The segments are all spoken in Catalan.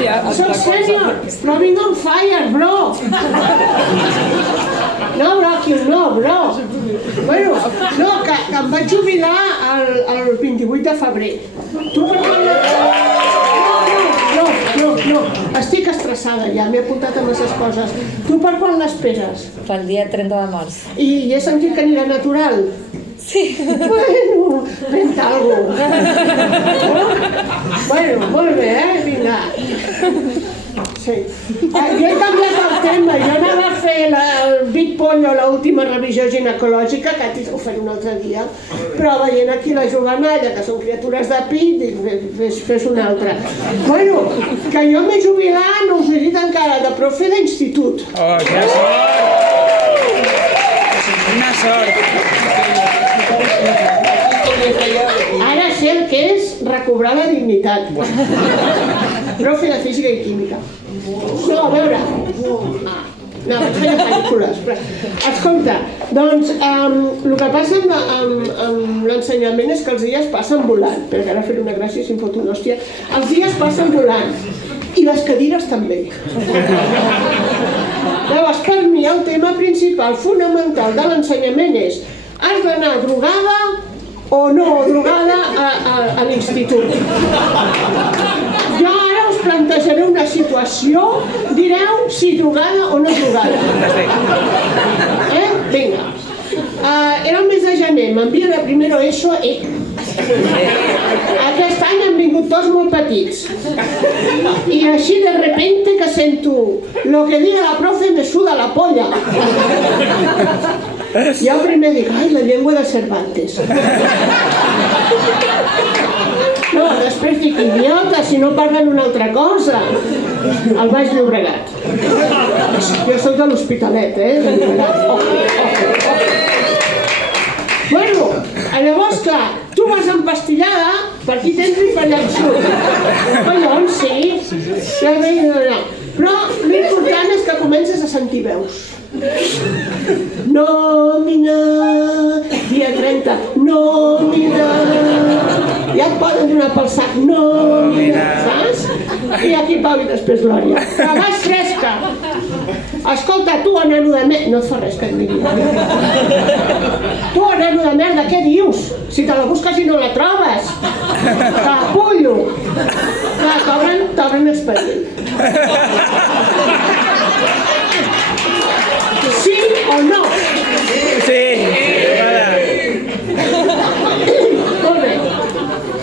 Soc sènior, però vinc on fire, bro. No, bro. Bueno, no, que em vaig jubilar el 28 de febrer. Tu per quan... No, estic estressada ja, m'he apuntat a aquestes coses. Tu per quan l'esperes? Pel dia 30 de març. I he sentit que anirà natural? Sí. Bueno, renta algú. Bueno, molt bé, vinga. Sí. Jo he canviat el tema, jo anava a fer el Big Pollo, l'última revisió ginecològica, que ho faré un altre dia, però veient aquí la jovenalla, que són criatures de pit, dic, fes una altra. Bueno, que jo m'he jubilat, no us he dit encara, de profe d'institut. Oh, quina sort! Quina sort! Ara sé el que és recobrar la dignitat. Profe de física i química. No, a veure... No, vaig fer pel·lícules. Escolta, doncs, el que passa amb l'ensenyament és que els dies passen volant, perquè ara fer una gràcia si em fot una hòstia. Els dies passen volant, i les cadires també. Llavors, per mi, el tema principal, fonamental de l'ensenyament és: has d'anar drogada o no drogada a l'institut. Jo ara us plantejaré una situació, direu si drogada o no drogada. Vinga. Era el mes de gener, m'envien a primero ESO. Aquest any han vingut tots molt petits. I així de repente que sento lo que diga la profe me suda la polla. Jo primer dic, ai, la llengua de Cervantes. No, després dic, idiota, si no parlen una altra cosa. El Baix Llobregat. Jo soc de l'Hospitalet, de Llobregat. Bueno, llavors, clar, tu vas empastillada, per aquí tens i per allà en surt. Collons, sí. Però l'important és que comences a sentir veus. Nòmina, dia 30, nòmina, ja et poden donar pel sac, nòmina, saps? I aquí Pau i després Glòria. Que vas fresca. Escolta, tu, nano de merda, no et fa res que et digui. Tu, nano de merda, què dius? Si te la busques i no la trobes. Capullo. T'obren expedient. Sí o no? Sí. Molt bé.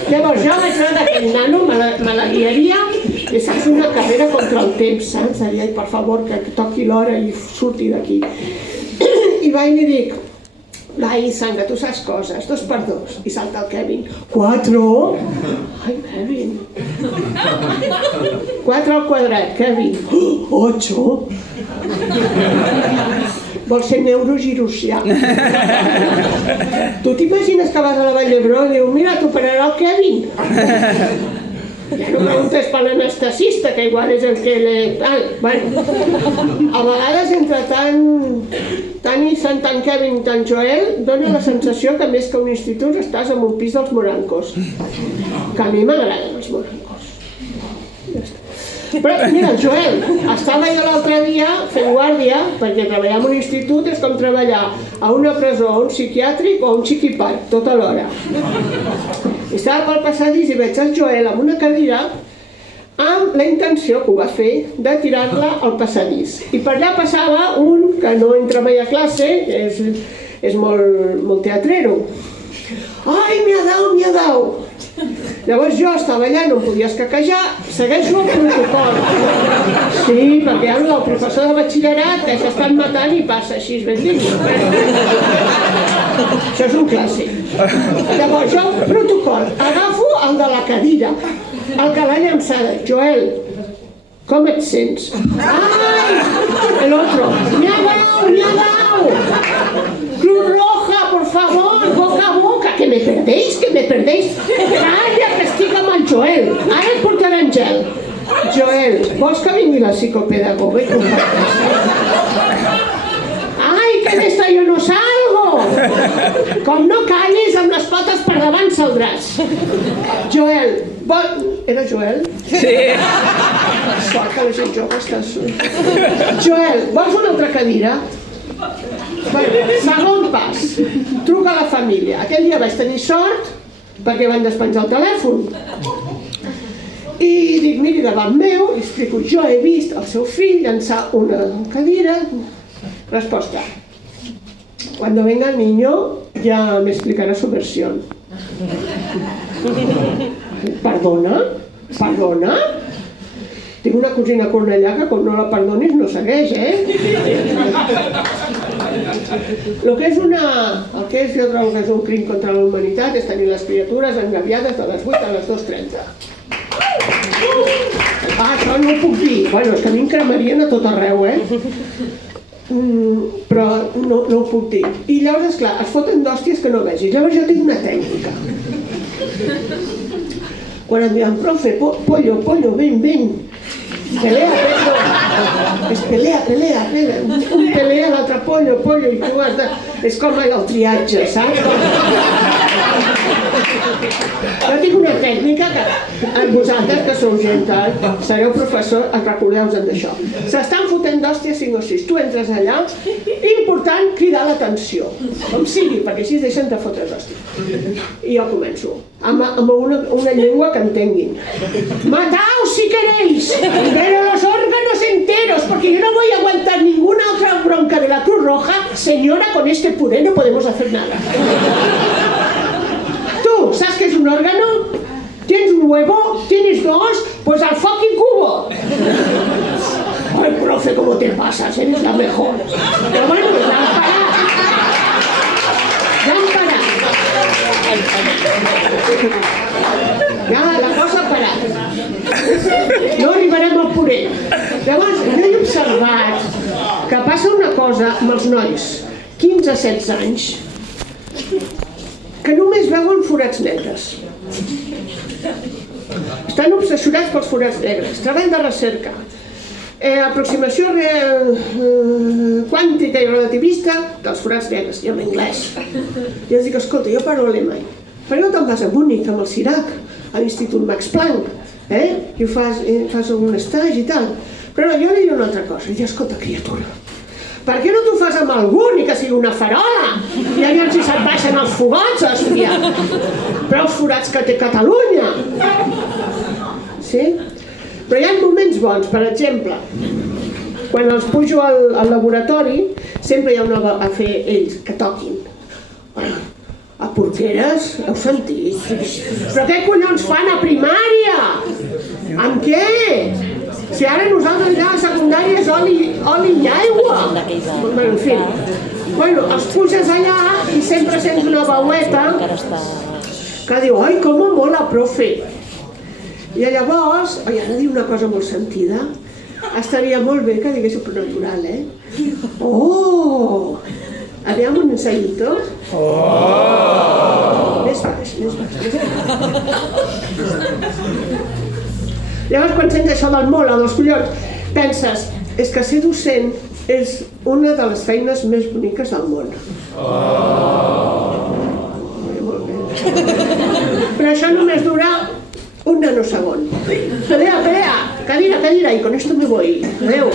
Llavors jo vaig anar d'aquest nano, me la guiaria i saps una carrera contra el temps, saps? Ai, per favor, que toqui l'hora i surti d'aquí. I vaig i li dic, vai, Sandra, tu saps coses, 2 per 2. I salta el Kevin, 4? Ai, Kevin. 4 al quadrat, Kevin. 8? Vols ser neurocirurgià. Tu t'imagines que vas a la Vall d'Hebron i diu, mira, t'operarà el Kevin. Ja no preguntes per l'anestesista, que igual és el que Bueno, a vegades entre tant Kevin i tant Joel dona la sensació que més que un institut estàs en un pis dels morancos. Que a mi m'agraden els morancos. Però mira, el Joel, estava jo l'altre dia fent guàrdia, perquè treballar en un institut és com treballar a una presó, a un psiquiàtric o a un xiquiparc, tota l'hora. Estava pel passadís i veig el Joel amb una cadira amb la intenció, que ho va fer, de tirar-la al passadís. I per allà passava un que no entra mai a classe, és molt teatrero. Ai, m'hi ha dau! Llavors jo estava allà, no em podia escaquejar, segueixo el protocol. Sí, perquè el professor de batxillerat que s'estan matant i passa així, ben dit. Això és un clàssic. Llavors jo, protocol, agafo el de la cadira, el que l'ha llançada. Joel, com et sents? Ai, el otro, m'hi ha dau! Cruz Roja, por favor, boca a boca, que me perdéis. Calla, que estic amb el Joel. Ara et portaré en gel. Joel, vols que vingui la psicopedagoga i comparteixi? Ai, que d'esta jo no salgo! Com no callis, amb les potes per davant saldràs. Joel, Era Joel? Sí. Sort que la gent jove està... Joel, vols una altra cadira? Segon pas, truca a la família. Aquell dia vaig tenir sort perquè van despenjar el telèfon. I dic, miri, davant meu, li explico, jo he vist el seu fill llançar una cadira. Resposta. Cuando venga el niño ya me explicará su versión. Perdona? Perdona? Tinc una cosina cornellà que com no la perdonis no segueix, El que és jo trobo que és un crim contra la humanitat és tenir les criatures engaviades de les 8 a les 2:30. Això no ho puc dir. Bueno, és que a mi em cremarien a tot arreu, però no ho puc dir. I llavors, esclar, es foten d'hòsties que no vegis. Llavors jo tinc una tècnica. Quan em diuen, profe, pollo, ven. Pelea, es pelea. Un pelea, l'altre pollo, i tu has de... És com el triatge, saps? Jo tinc una tècnica que vosaltres, que sou gent tal, sereu professor, recordeu-vos d'això. S'estan fotent d'hòsties 5 o 6. Tu entres allà, important cridar l'atenció, com sigui, perquè així es deixen de fotre d'hòsties. I jo començo, amb una llengua que entenguin. Mataos si queréis, pero los órganos enteros, porque yo no voy a aguantar ninguna otra bronca de la Cruz Roja. Señora, con este puré no podemos hacer nada. ¿Tú sabes qué es un órgano? ¿Tienes un huevo? ¿Tienes dos? Pues al fucking cubo. Ay, profe, ¿cómo te pasas? Eres la mejor. Pero bueno, pues ya han parado. Ja, la cosa ha parat. No arribarem al puré. Llavors, jo he observat que passa una cosa amb els nois, 15-16 anys, que només veuen forats negres. Estan obsessionats pels forats negres. Treball de recerca. Aproximació quàntica i relativista dels forats negres, i en anglès. I els dic, escolta, jo parlo alemany. Per què no te'n vas a Múnich amb el Cirac, a l'Institut Max Planck, i fas algun estage i tal? Però no, jo li diré una altra cosa. I dic, escolta, criatura, per què no t'ho fas amb algú, ni que sigui una farola? I allà si se't baixen els fogots, hòstia. Però els forats que té Catalunya. Sí? Però hi ha moments bons, per exemple, quan els pujo al laboratori, sempre hi ha una a fer ells, que toquin. A Porqueres, heu sentit? Però què collons fan a primària? Amb què? Si ara nosaltres allà a secundària és oli i aigua. En fi, els puges allà i sempre sents una veueta que diu, ai, com mola, profe. I llavors, ara diu una cosa molt sentida, estaria molt bé que diguéssiu per natural, Oh! Aviam un ensayito. Més baix. Llavors, quan sents això del mola, dels collons, penses, és que ser docent és una de les feines més boniques del món. Molt bé. Però això només dura un nanosegon. Pelea, cadira, y con esto me voy. Adeu.